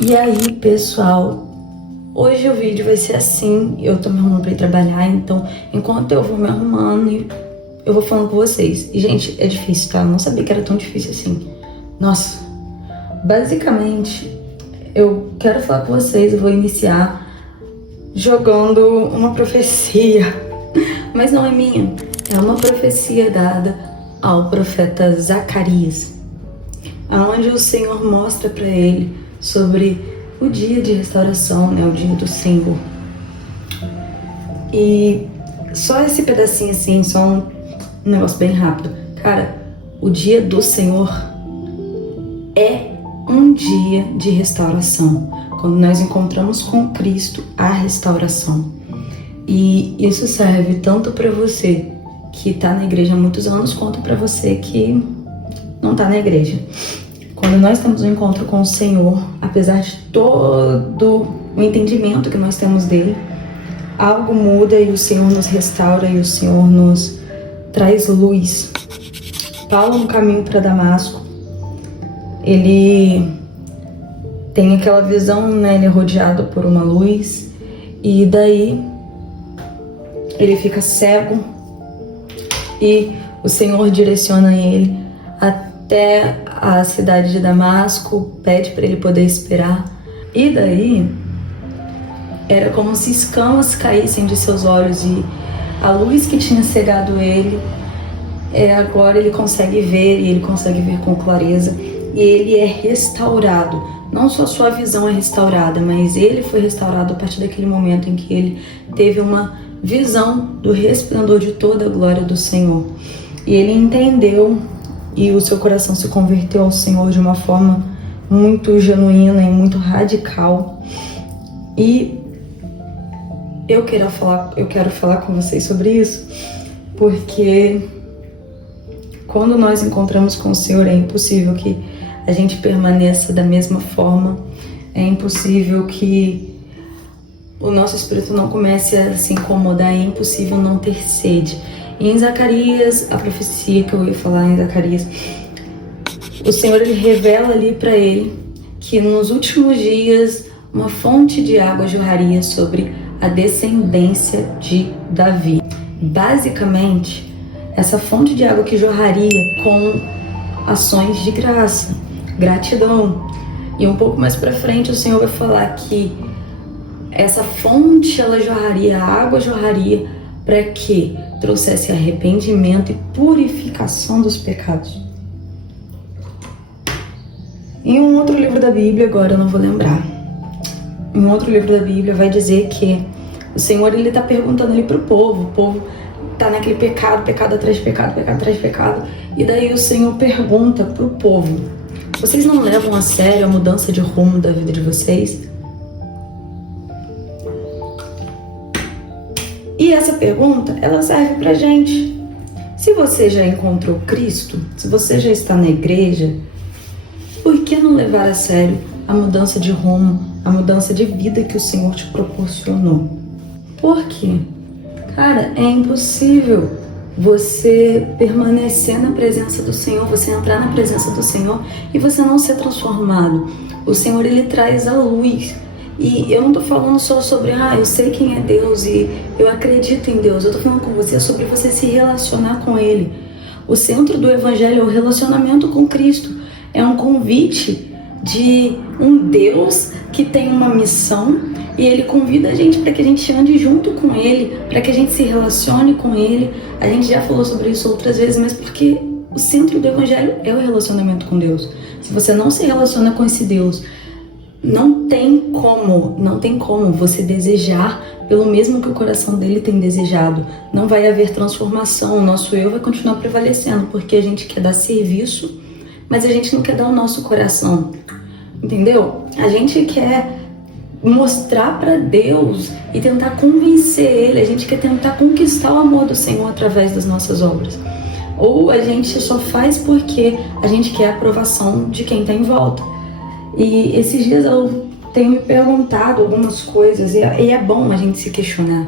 E aí, pessoal, hoje o vídeo vai ser assim, eu tô me arrumando pra ir trabalhar, então enquanto eu vou me arrumando, eu vou falando com vocês. E, gente, é difícil, tá? Eu não sabia que era tão difícil assim. Nossa, basicamente, eu quero falar com vocês, eu vou iniciar jogando uma profecia, mas não é minha, é uma profecia dada ao profeta Zacarias, aonde o Senhor mostra para ele sobre o dia de restauração, né, o dia do Senhor. E só esse pedacinho assim, só um negócio bem rápido. Cara, o dia do Senhor é um dia de restauração. Quando nós encontramos com Cristo, a restauração. E isso serve tanto para você que está na igreja há muitos anos, quanto para você que não está na igreja. Quando nós temos um encontro com o Senhor, apesar de todo o entendimento que nós temos dele, algo muda e o Senhor nos restaura e o Senhor nos traz luz. Paulo, no caminho para Damasco, ele tem aquela visão, né? Ele é rodeado por uma luz e daí ele fica cego e o Senhor direciona ele até a cidade de Damasco, pede para ele poder esperar. E daí era como se escamas caíssem de seus olhos e a luz que tinha cegado ele, agora ele consegue ver e ele consegue ver com clareza e ele é restaurado. Não só sua visão é restaurada, mas ele foi restaurado a partir daquele momento em que ele teve uma visão do resplendor de toda a glória do Senhor. E ele entendeu e o seu coração se converteu ao Senhor de uma forma muito genuína e muito radical. E eu quero falar com vocês sobre isso, porque quando nós encontramos com o Senhor, é impossível que a gente permaneça da mesma forma, é impossível que o nosso espírito não comece a se incomodar, é impossível não ter sede. E em Zacarias, a profecia que eu ia falar em Zacarias, o Senhor ele revela ali para ele que nos últimos dias uma fonte de água jorraria sobre a descendência de Davi. Basicamente, essa fonte de água que jorraria com ações de graça, gratidão. E um pouco mais para frente o Senhor vai falar que essa fonte ela jorraria, a água jorraria para que trouxesse arrependimento e purificação dos pecados. Em um outro livro da Bíblia, agora eu não vou lembrar, em um outro livro da Bíblia vai dizer que o Senhor ele está perguntando ali para o povo está naquele pecado atrás de pecado, pecado atrás de pecado, e daí o Senhor pergunta para o povo: vocês não levam a sério a mudança de rumo da vida de vocês? E essa pergunta, ela serve pra gente. Se você já encontrou Cristo, se você já está na igreja, por que não levar a sério a mudança de rumo, a mudança de vida que o Senhor te proporcionou? Por quê? Cara, é impossível você permanecer na presença do Senhor, você entrar na presença do Senhor e você não ser transformado. O Senhor, ele traz a luz. E eu não tô falando só sobre, eu sei quem é Deus e eu acredito em Deus. Eu tô falando com você sobre você se relacionar com Ele. O centro do Evangelho é o relacionamento com Cristo. É um convite de um Deus que tem uma missão e Ele convida a gente para que a gente ande junto com Ele, para que a gente se relacione com Ele. A gente já falou sobre isso outras vezes, mas porque o centro do Evangelho é o relacionamento com Deus. Se você não se relaciona com esse Deus, não tem como você desejar pelo mesmo que o coração dele tem desejado. Não vai haver transformação, o nosso eu vai continuar prevalecendo, porque a gente quer dar serviço, mas a gente não quer dar o nosso coração, entendeu? A gente quer mostrar para Deus e tentar convencer Ele, a gente quer tentar conquistar o amor do Senhor através das nossas obras. Ou a gente só faz porque a gente quer a aprovação de quem está em volta. E esses dias eu tenho me perguntado algumas coisas e é bom a gente se questionar.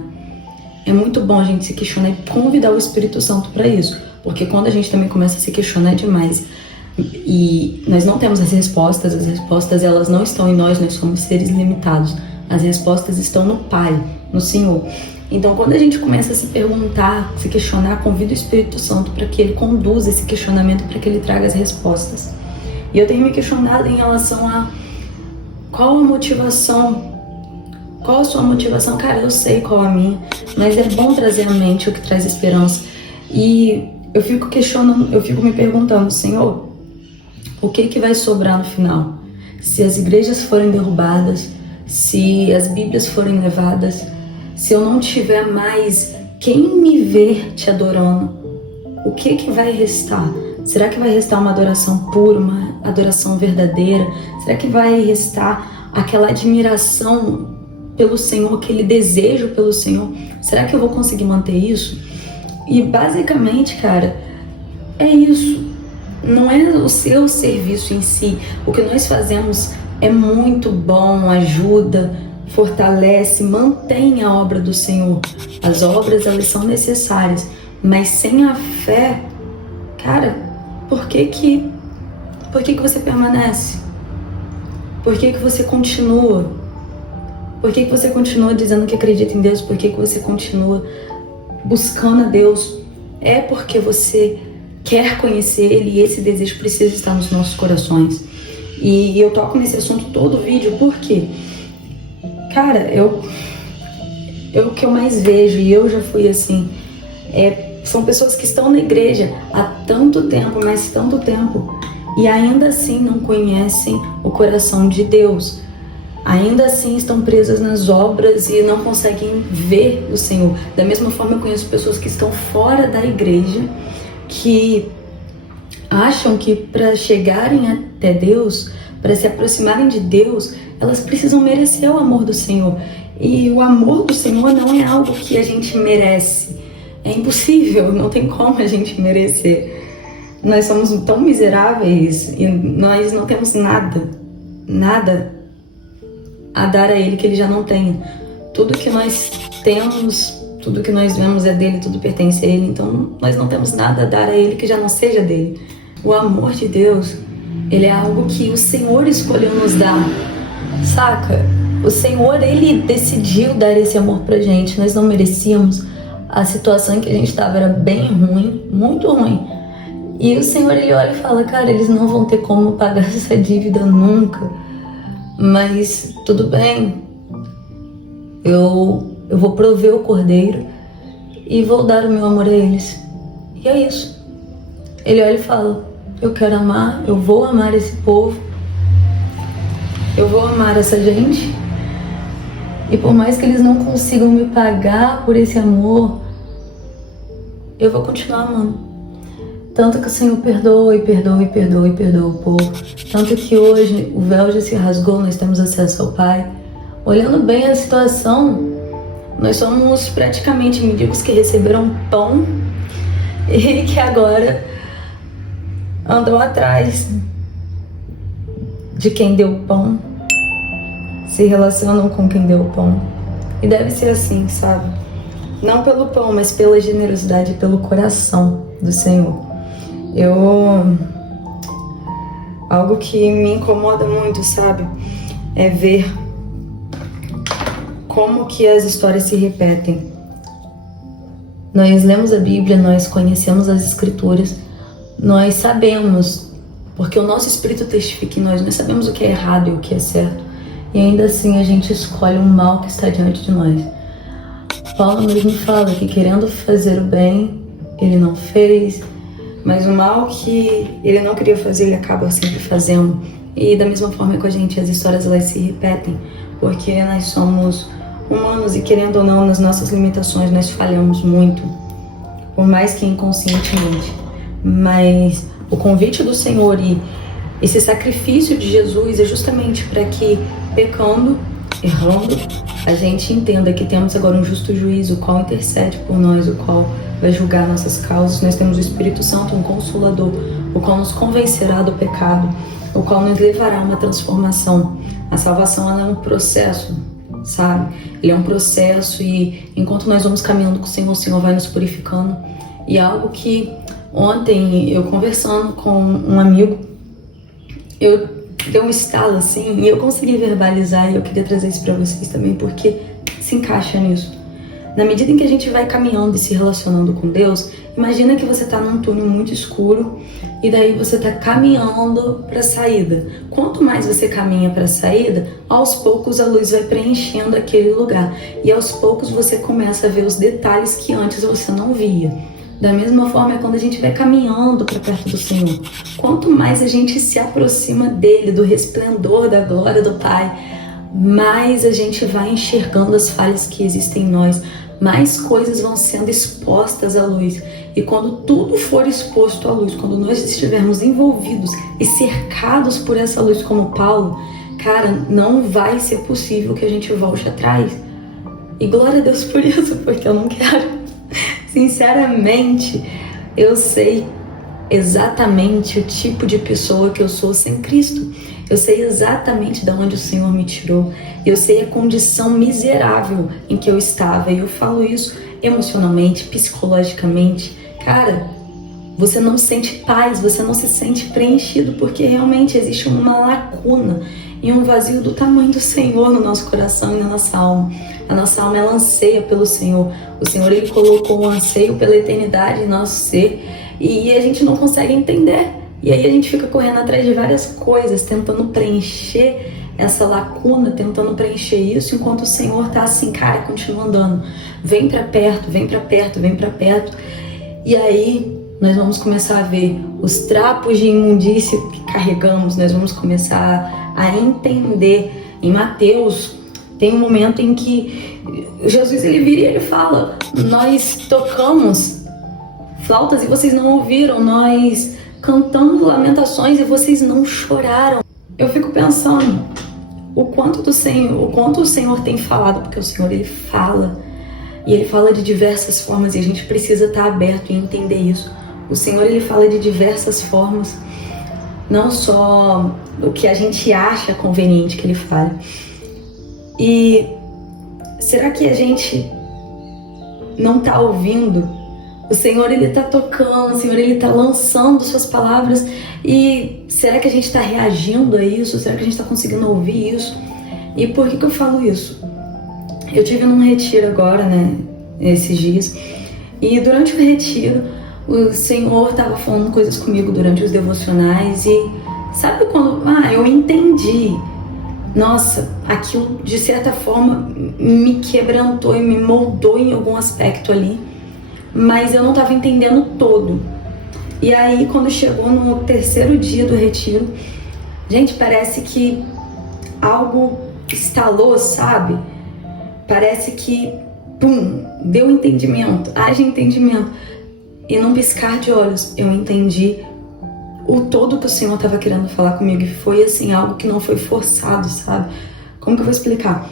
É muito bom a gente se questionar e convidar o Espírito Santo para isso. Porque quando a gente também começa a se questionar demais, E nós não temos as respostas elas não estão em nós somos seres limitados. As respostas estão no Pai, no Senhor. Então, quando a gente começa a se perguntar, se questionar, convida o Espírito Santo para que Ele conduza esse questionamento, para que Ele traga as respostas. E eu tenho me questionado em relação a qual a motivação, qual a sua motivação. Cara, eu sei qual a minha, mas é bom trazer à mente o que traz esperança. E eu fico questionando, eu fico me perguntando, Senhor, o que vai sobrar no final? Se as igrejas forem derrubadas, se as Bíblias forem levadas, se eu não tiver mais quem me ver te adorando, o que vai restar? Será que vai restar uma adoração pura, uma adoração verdadeira? Será que vai restar aquela admiração pelo Senhor, aquele desejo pelo Senhor? Será que eu vou conseguir manter isso? E basicamente, cara, é isso. Não é o seu serviço em si. O que nós fazemos é muito bom, ajuda, fortalece, mantém a obra do Senhor. As obras, elas são necessárias, mas sem a fé, cara, por que você permanece? Por que você continua? Por que você continua dizendo que acredita em Deus? Por que você continua buscando a Deus? É porque você quer conhecer Ele e esse desejo precisa estar nos nossos corações. E eu toco nesse assunto todo vídeo porque, cara, o que eu mais vejo, e eu já fui assim, são pessoas que estão na igreja há tanto tempo, mas tanto tempo, e ainda assim não conhecem o coração de Deus. Ainda assim estão presas nas obras e não conseguem ver o Senhor. Da mesma forma, eu conheço pessoas que estão fora da igreja, que acham que para chegarem até Deus, para se aproximarem de Deus, elas precisam merecer o amor do Senhor. E o amor do Senhor não é algo que a gente merece. É impossível, não tem como a gente merecer. Nós somos tão miseráveis e nós não temos nada a dar a Ele que Ele já não tem. Tudo que nós temos, tudo que nós vemos é dele, tudo pertence a Ele. Então nós não temos nada a dar a Ele que já não seja dele. O amor de Deus, Ele é algo que o Senhor escolheu nos dar, saca? O Senhor, Ele decidiu dar esse amor pra gente. Nós não merecíamos. A situação em que a gente estava era bem ruim, muito ruim. E o Senhor, Ele olha e fala, cara, eles não vão ter como pagar essa dívida nunca. Mas tudo bem, eu vou prover o cordeiro e vou dar o meu amor a eles. E é isso. Ele olha e fala, eu quero amar, eu vou amar esse povo, eu vou amar essa gente. E por mais que eles não consigam me pagar por esse amor, eu vou continuar amando. Tanto que o Senhor perdoa o povo. Tanto que hoje o véu já se rasgou, nós temos acesso ao Pai. Olhando bem a situação, nós somos praticamente mendigos que receberam pão e que agora andam atrás de quem deu pão, se relacionam com quem deu pão. E deve ser assim, sabe? Não pelo pão, mas pela generosidade, pelo coração do Senhor. Algo que me incomoda muito, sabe? É ver como que as histórias se repetem. Nós lemos a Bíblia, nós conhecemos as Escrituras, nós sabemos, porque o nosso Espírito testifica em nós sabemos o que é errado e o que é certo. E ainda assim a gente escolhe o mal que está diante de nós. Paulo mesmo fala que querendo fazer o bem, ele não fez, mas o mal que ele não queria fazer, ele acaba sempre fazendo. E da mesma forma com a gente, as histórias elas se repetem, porque nós somos humanos e querendo ou não, nas nossas limitações, nós falhamos muito, por mais que inconscientemente. Mas o convite do Senhor e esse sacrifício de Jesus é justamente para que, pecando, errando, a gente entenda que temos agora um justo juízo, o qual intercede por nós, o qual vai julgar nossas causas. Nós temos o Espírito Santo, um Consolador, o qual nos convencerá do pecado, o qual nos levará a uma transformação. A salvação ela é um processo, sabe? Ele é um processo e enquanto nós vamos caminhando com o Senhor vai nos purificando. E algo que ontem eu conversando com um amigo, eu dei um estalo assim e eu consegui verbalizar, e eu queria trazer isso pra vocês também, porque se encaixa nisso. Na medida em que a gente vai caminhando e se relacionando com Deus, imagina que você tá num túnel muito escuro e daí você tá caminhando para a saída. Quanto mais você caminha para a saída, aos poucos a luz vai preenchendo aquele lugar e aos poucos você começa a ver os detalhes que antes você não via. Da mesma forma é quando a gente vai caminhando para perto do Senhor. Quanto mais a gente se aproxima dele, do resplendor da glória do Pai, mais a gente vai enxergando as falhas que existem em nós, mais coisas vão sendo expostas à luz. E quando tudo for exposto à luz, quando nós estivermos envolvidos e cercados por essa luz como Paulo, cara, não vai ser possível que a gente volte atrás. E glória a Deus por isso, porque eu não quero. Sinceramente, eu sei exatamente o tipo de pessoa que eu sou sem Cristo. Eu sei exatamente de onde o Senhor me tirou. Eu sei a condição miserável em que eu estava. E eu falo isso emocionalmente, psicologicamente. Cara, você não sente paz, você não se sente preenchido, porque realmente existe uma lacuna e um vazio do tamanho do Senhor no nosso coração e na nossa alma. A nossa alma, ela anseia pelo Senhor. O Senhor, ele colocou um anseio pela eternidade em nosso ser e a gente não consegue entender. E aí a gente fica correndo atrás de várias coisas, tentando preencher essa lacuna, tentando preencher isso, enquanto o Senhor tá assim, cara, continua andando. Vem pra perto, vem pra perto, vem pra perto. E aí nós vamos começar a ver os trapos de imundícia que carregamos, nós vamos começar a entender. Em Mateus tem um momento em que Jesus, ele vira e ele fala: nós tocamos flautas e vocês não ouviram, nós cantamos lamentações e vocês não choraram. Eu fico pensando o quanto o Senhor tem falado, porque o Senhor, ele fala, e ele fala de diversas formas e a gente precisa estar aberto e entender isso. O Senhor, ele fala de diversas formas, não só o que a gente acha conveniente que ele fale. E será que a gente não está ouvindo? O Senhor, ele está tocando, o Senhor, ele está lançando suas palavras, e será que a gente está reagindo a isso? Será que a gente está conseguindo ouvir isso? E por que eu falo isso? Eu tive num retiro agora, né, esses dias, e durante o retiro, o Senhor estava falando coisas comigo durante os devocionais, e sabe quando, eu entendi, nossa, aquilo de certa forma me quebrantou e me moldou em algum aspecto ali, mas eu não estava entendendo todo. E aí, quando chegou no terceiro dia do retiro, gente, parece que algo estalou, sabe? Parece que, pum, deu entendimento, haja entendimento. E num piscar de olhos, eu entendi o todo que o Senhor estava querendo falar comigo. E foi, assim, algo que não foi forçado, sabe? Como que eu vou explicar?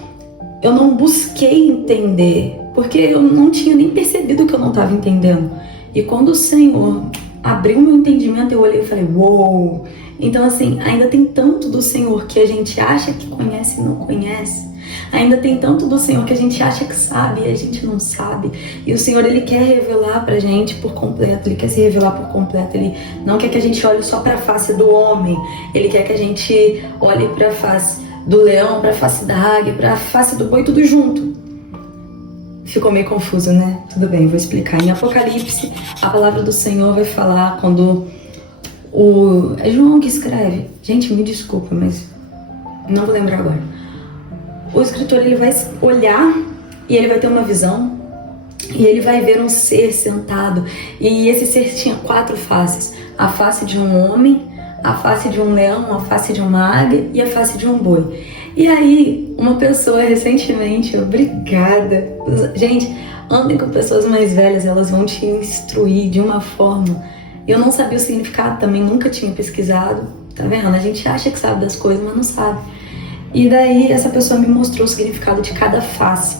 Eu não busquei entender, porque eu não tinha nem percebido que eu não estava entendendo. E quando o Senhor abriu meu entendimento, eu olhei e falei, uou! Então, assim, ainda tem tanto do Senhor que a gente acha que conhece e não conhece. Ainda tem tanto do Senhor que a gente acha que sabe e a gente não sabe. E o Senhor, ele quer revelar pra gente por completo. Ele quer se revelar por completo. Ele não quer que a gente olhe só pra face do homem. Ele quer que a gente olhe pra face do leão, pra face da águia, pra face do boi, tudo junto. Ficou meio confuso, né? Tudo bem, vou explicar. Em Apocalipse, a palavra do Senhor vai falar quando é João que escreve. Gente, me desculpa, mas não vou lembrar agora. O escritor, ele vai olhar e ele vai ter uma visão e ele vai ver um ser sentado. E esse ser tinha 4 faces. A face de um homem, a face de um leão, a face de uma águia e a face de um boi. E aí, uma pessoa recentemente, obrigada. Gente, andem com pessoas mais velhas, elas vão te instruir de uma forma. Eu não sabia o significado também, nunca tinha pesquisado. Tá vendo? A gente acha que sabe das coisas, mas não sabe. E daí, essa pessoa me mostrou o significado de cada face.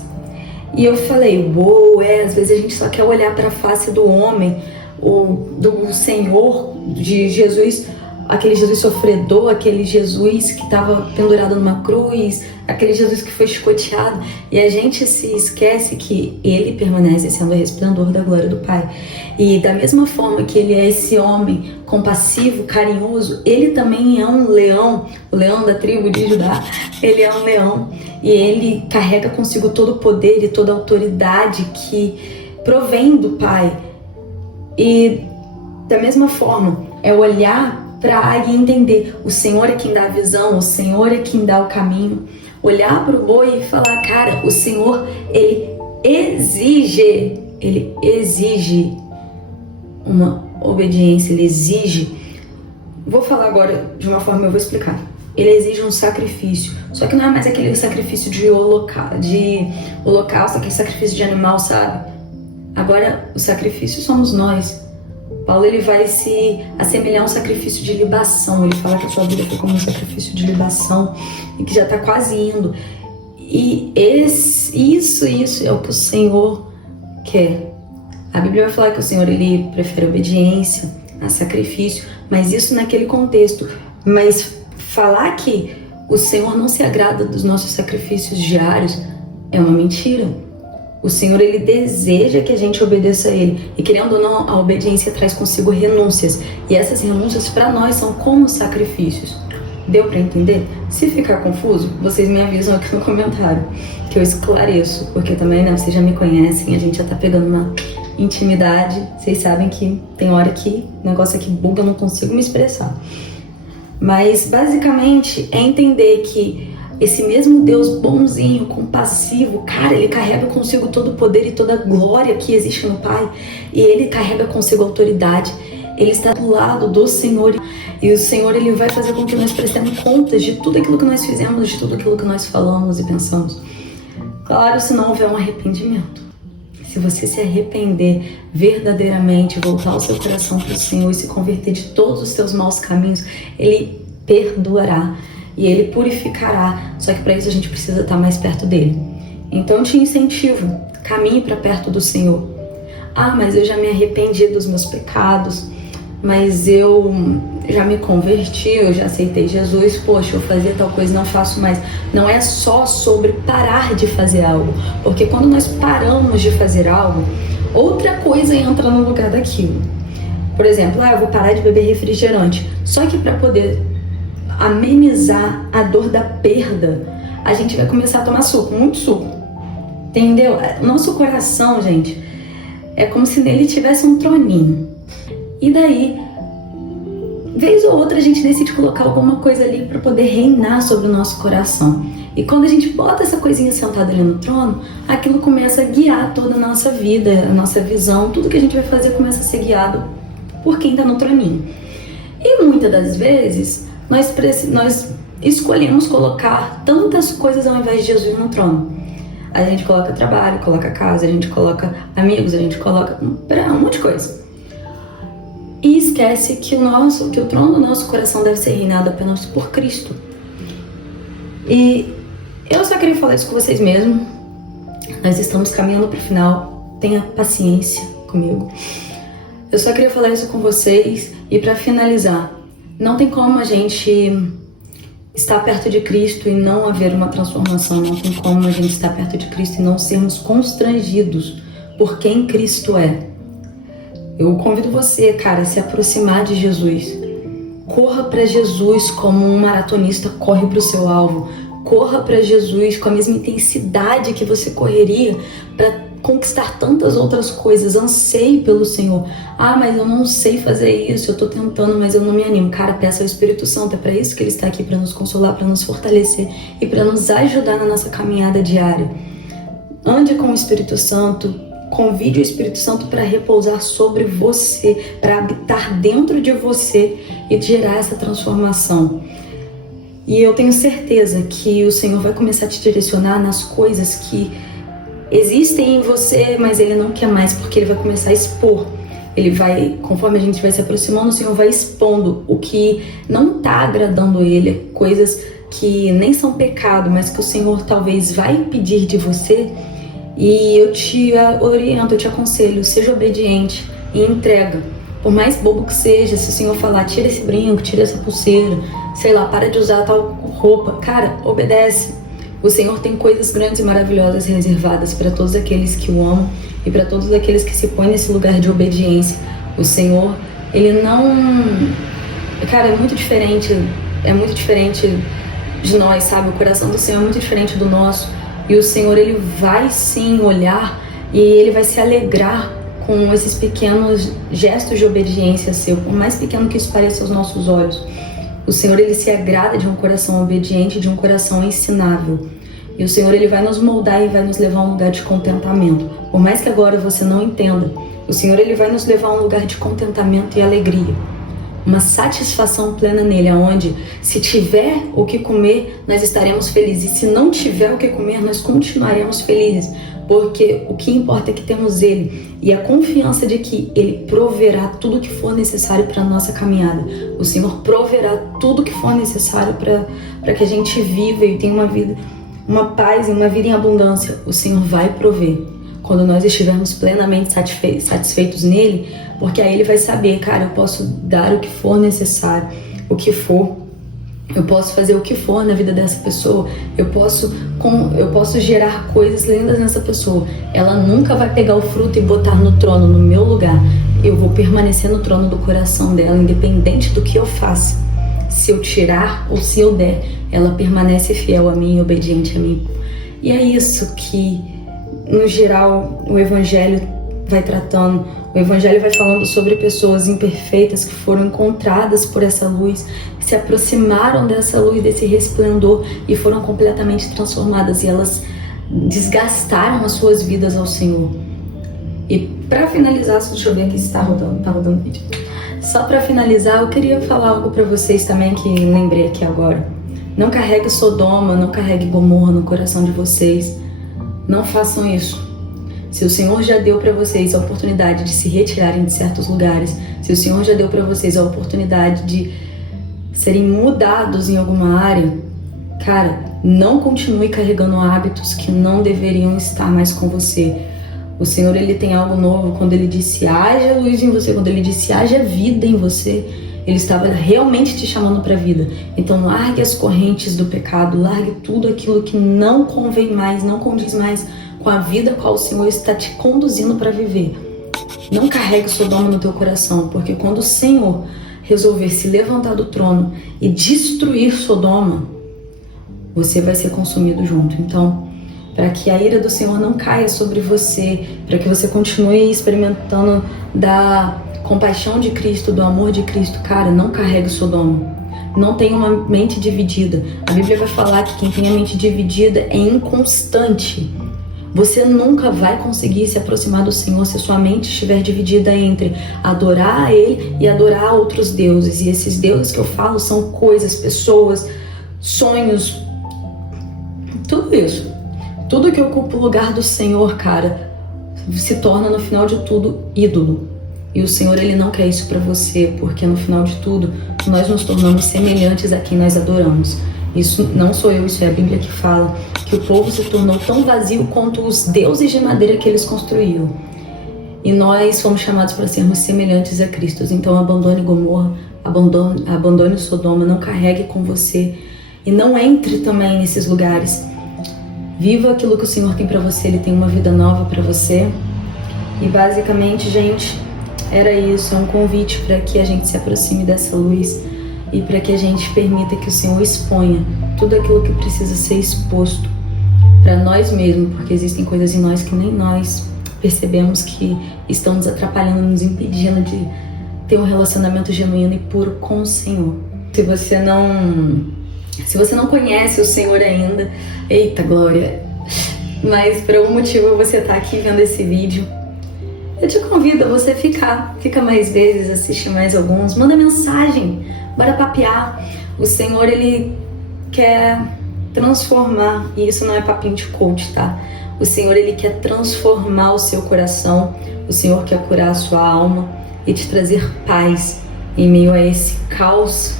E eu falei, uou, às vezes a gente só quer olhar para a face do homem, ou do Senhor, de Jesus, aquele Jesus sofredor, aquele Jesus que estava pendurado numa cruz, aquele Jesus que foi chicoteado, e a gente se esquece que ele permanece sendo o resplendor da glória do Pai. E da mesma forma que ele é esse homem compassivo, carinhoso, ele também é um leão, o leão da tribo de Judá. Ele é um leão e ele carrega consigo todo o poder e toda a autoridade que provém do Pai. E da mesma forma, é olhar para a águia e entender, o Senhor é quem dá a visão, o Senhor é quem dá o caminho. Olhar para o boi e falar, cara, o Senhor, ele exige uma obediência, ele exige. Vou falar agora de uma forma, eu vou explicar. Ele exige um sacrifício, só que não é mais aquele sacrifício de holocausto, aquele sacrifício de animal, sabe? Agora, o sacrifício somos nós. Paulo, ele vai se assemelhar a um sacrifício de libação. Ele fala que a sua vida foi como um sacrifício de libação e que já está quase indo. E isso é o que o Senhor quer. A Bíblia vai falar que o Senhor, ele prefere obediência a sacrifício, mas isso naquele contexto. Mas falar que o Senhor não se agrada dos nossos sacrifícios diários é uma mentira. O Senhor, ele deseja que a gente obedeça a ele. E querendo ou não, a obediência traz consigo renúncias. E essas renúncias para nós são como sacrifícios. Deu para entender? Se ficar confuso, vocês me avisam aqui no comentário, que eu esclareço. Porque também, né, vocês já me conhecem, a gente já tá pegando uma intimidade. Vocês sabem que tem hora que o negócio aqui buga, eu não consigo me expressar. Mas, basicamente, é entender que esse mesmo Deus bonzinho, compassivo, cara, ele carrega consigo todo o poder e toda a glória que existe no Pai. E ele carrega consigo a autoridade. Ele está do lado do Senhor. E o Senhor, ele vai fazer com que nós prestemos contas de tudo aquilo que nós fizemos, de tudo aquilo que nós falamos e pensamos. Claro, se não houver um arrependimento. Se você se arrepender verdadeiramente, voltar o seu coração para o Senhor e se converter de todos os seus maus caminhos, ele perdoará. E ele purificará, só que para isso a gente precisa estar mais perto dele. Então eu te incentivo, caminhe para perto do Senhor. Ah, mas eu já me arrependi dos meus pecados, mas eu já me converti, eu já aceitei Jesus, poxa, eu fazia tal coisa, não faço mais. Não é só sobre parar de fazer algo, porque quando nós paramos de fazer algo, outra coisa entra no lugar daquilo. Por exemplo, eu vou parar de beber refrigerante, só que para poder amenizar a dor da perda, a gente vai começar a tomar suco, muito suco, entendeu? Nosso coração, gente, é como se nele tivesse um troninho, e daí, vez ou outra, a gente decide colocar alguma coisa ali para poder reinar sobre o nosso coração. E quando a gente bota essa coisinha sentada ali no trono, aquilo começa a guiar toda a nossa vida, a nossa visão, tudo que a gente vai fazer começa a ser guiado por quem está no troninho. E muitas das vezes nós escolhemos colocar tantas coisas ao invés de Jesus no trono. A gente coloca trabalho, coloca casa, a gente coloca amigos, a gente coloca um monte de coisa. E esquece que o trono do nosso coração deve ser reinado apenas por Cristo. E eu só queria falar isso com vocês mesmo. Nós estamos caminhando para o final. Tenha paciência comigo. Eu só queria falar isso com vocês. E para finalizar, não tem como a gente estar perto de Cristo e não haver uma transformação. Não tem como a gente estar perto de Cristo e não sermos constrangidos por quem Cristo é. Eu convido você, cara, a se aproximar de Jesus. Corra para Jesus como um maratonista corre para o seu alvo. Corra para Jesus com a mesma intensidade que você correria para conquistar tantas outras coisas. Anseie pelo Senhor. Ah, mas eu não sei fazer isso, eu tô tentando, mas eu não me animo. Cara, peça ao Espírito Santo, é para isso que ele está aqui, para nos consolar, para nos fortalecer e para nos ajudar na nossa caminhada diária. Ande com o Espírito Santo, convide o Espírito Santo para repousar sobre você, para habitar dentro de você e gerar essa transformação. E eu tenho certeza que o Senhor vai começar a te direcionar nas coisas que existem em você, mas Ele não quer mais, porque Ele vai começar a expor. Ele vai, conforme a gente vai se aproximando, o Senhor vai expondo o que não está agradando Ele, coisas que nem são pecado, mas que o Senhor talvez vai pedir de você. E eu te oriento, eu te aconselho, seja obediente e entrega. Por mais bobo que seja, se o Senhor falar, tira esse brinco, tira essa pulseira, sei lá, para de usar tal roupa, cara, obedece. O Senhor tem coisas grandes e maravilhosas reservadas para todos aqueles que o amam e para todos aqueles que se põem nesse lugar de obediência. O Senhor, ele não... Cara, é muito diferente de nós, sabe? O coração do Senhor é muito diferente do nosso. E o Senhor, ele vai sim olhar e ele vai se alegrar com esses pequenos gestos de obediência seu, por mais pequeno que isso pareça aos nossos olhos. O Senhor, ele se agrada de um coração obediente, de um coração ensinável. E o Senhor, ele vai nos moldar e vai nos levar a um lugar de contentamento. Por mais que agora você não entenda, o Senhor, ele vai nos levar a um lugar de contentamento e alegria. Uma satisfação plena nele, onde se tiver o que comer, nós estaremos felizes. E se não tiver o que comer, nós continuaremos felizes. Porque o que importa é que temos ele e a confiança de que ele proverá tudo que for necessário para a nossa caminhada. O Senhor proverá tudo que for necessário para que a gente viva e tenha uma vida, uma paz e uma vida em abundância. O Senhor vai prover quando nós estivermos plenamente satisfeitos nele, porque aí ele vai saber, cara, eu posso dar o que for necessário, o que for. Eu posso fazer o que for na vida dessa pessoa, eu posso gerar coisas lindas nessa pessoa. Ela nunca vai pegar o fruto e botar no trono, no meu lugar. Eu vou permanecer no trono do coração dela, independente do que eu faça. Se eu tirar ou se eu der, ela permanece fiel a mim, obediente a mim. E é isso que, no geral, o Evangelho vai tratando. O Evangelho vai falando sobre pessoas imperfeitas que foram encontradas por essa luz, que se aproximaram dessa luz, desse resplendor e foram completamente transformadas, e elas desgastaram as suas vidas ao Senhor. E para finalizar, deixa eu ver aqui se tá rodando vídeo. Só para finalizar, eu queria falar algo para vocês também que lembrei aqui agora. Não carregue Sodoma, não carregue Gomorra no coração de vocês. Não façam isso. Se o Senhor já deu para vocês a oportunidade de se retirarem de certos lugares, se o Senhor já deu para vocês a oportunidade de serem mudados em alguma área, cara, não continue carregando hábitos que não deveriam estar mais com você. O Senhor, ele tem algo novo. Quando ele disse haja luz em você, quando ele disse haja vida em você, ele estava realmente te chamando para a vida. Então largue as correntes do pecado, largue tudo aquilo que não convém mais, não condiz mais com a vida a qual o Senhor está te conduzindo para viver. Não carregue Sodoma no teu coração, porque quando o Senhor resolver se levantar do trono e destruir Sodoma, você vai ser consumido junto. Então, para que a ira do Senhor não caia sobre você, para que você continue experimentando da compaixão de Cristo, do amor de Cristo, cara, não carregue Sodoma. Não tenha uma mente dividida. A Bíblia vai falar que quem tem a mente dividida é inconstante. Você nunca vai conseguir se aproximar do Senhor se sua mente estiver dividida entre adorar a Ele e adorar outros deuses. E esses deuses que eu falo são coisas, pessoas, sonhos, tudo isso. Tudo que ocupa o lugar do Senhor, cara, se torna no final de tudo ídolo. E o Senhor, ele não quer isso para você, porque no final de tudo nós nos tornamos semelhantes a quem nós adoramos. Isso não sou eu, isso é a Bíblia que fala que o povo se tornou tão vazio quanto os deuses de madeira que eles construíram. E nós fomos chamados para sermos semelhantes a Cristo. Então abandone Gomorra, abandone Sodoma, não carregue com você e não entre também nesses lugares. Viva aquilo que o Senhor tem para você, Ele tem uma vida nova para você. E basicamente, gente, era isso, é um convite para que a gente se aproxime dessa luz e para que a gente permita que o Senhor exponha tudo aquilo que precisa ser exposto para nós mesmos, porque existem coisas em nós que nem nós percebemos que estão nos atrapalhando, nos impedindo de ter um relacionamento genuíno e puro com o Senhor. Se você não conhece o Senhor ainda, eita glória, mas por algum motivo você tá aqui vendo esse vídeo, eu te convido a você fica mais vezes, assiste mais alguns, manda mensagem, bora papear. O Senhor, ele quer transformar, e isso não é papinho de coach, tá? O Senhor, ele quer transformar o seu coração, o Senhor quer curar a sua alma e te trazer paz em meio a esse caos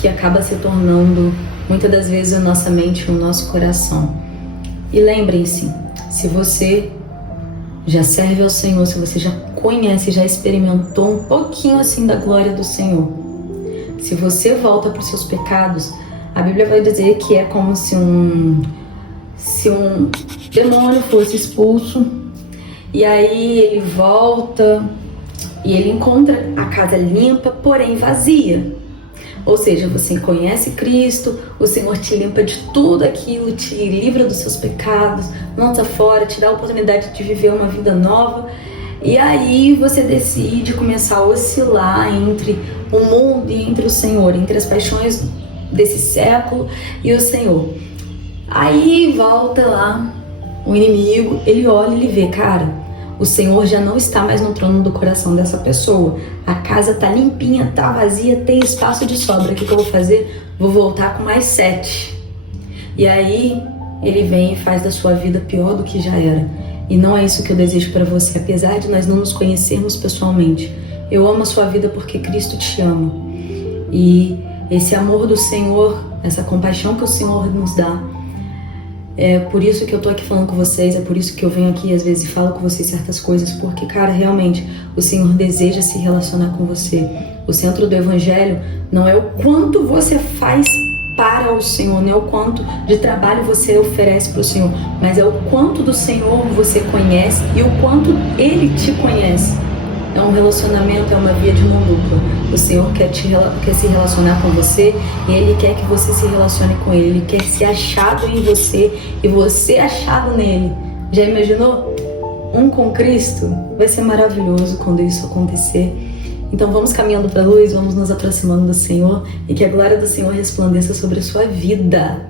que acaba se tornando muitas das vezes a nossa mente e o nosso coração. E lembrem-se, se você já serve ao Senhor, se você já conhece, já experimentou um pouquinho assim da glória do Senhor. Se você volta para os seus pecados, a Bíblia vai dizer que é como se um demônio fosse expulso, e aí ele volta e ele encontra a casa limpa, porém vazia. Ou seja, você conhece Cristo, o Senhor te limpa de tudo aquilo, te livra dos seus pecados, lança fora, te dá a oportunidade de viver uma vida nova. E aí você decide começar a oscilar entre o mundo e entre o Senhor, entre as paixões desse século e o Senhor. Aí volta lá o inimigo, ele olha e ele vê, cara, o Senhor já não está mais no trono do coração dessa pessoa. A casa tá limpinha, tá vazia, tem espaço de sobra. O que eu vou fazer? Vou voltar com mais 7. E aí ele vem e faz da sua vida pior do que já era. E não é isso que eu desejo para você, apesar de nós não nos conhecermos pessoalmente. Eu amo a sua vida porque Cristo te ama. E esse amor do Senhor, essa compaixão que o Senhor nos dá, é por isso que eu tô aqui falando com vocês, é por isso que eu venho aqui às vezes e falo com vocês certas coisas, porque, cara, realmente o Senhor deseja se relacionar com você. O centro do Evangelho não é o quanto você faz para o Senhor, não é o quanto de trabalho você oferece para o Senhor, mas é o quanto do Senhor você conhece e o quanto Ele te conhece. É um relacionamento, é uma via de mão dupla. O Senhor quer se relacionar com você e Ele quer que você se relacione com Ele. Ele quer ser achado em você e você achado nele. Já imaginou? Um com Cristo? Vai ser maravilhoso quando isso acontecer. Então vamos caminhando para a luz, vamos nos aproximando do Senhor e que a glória do Senhor resplandeça sobre a sua vida.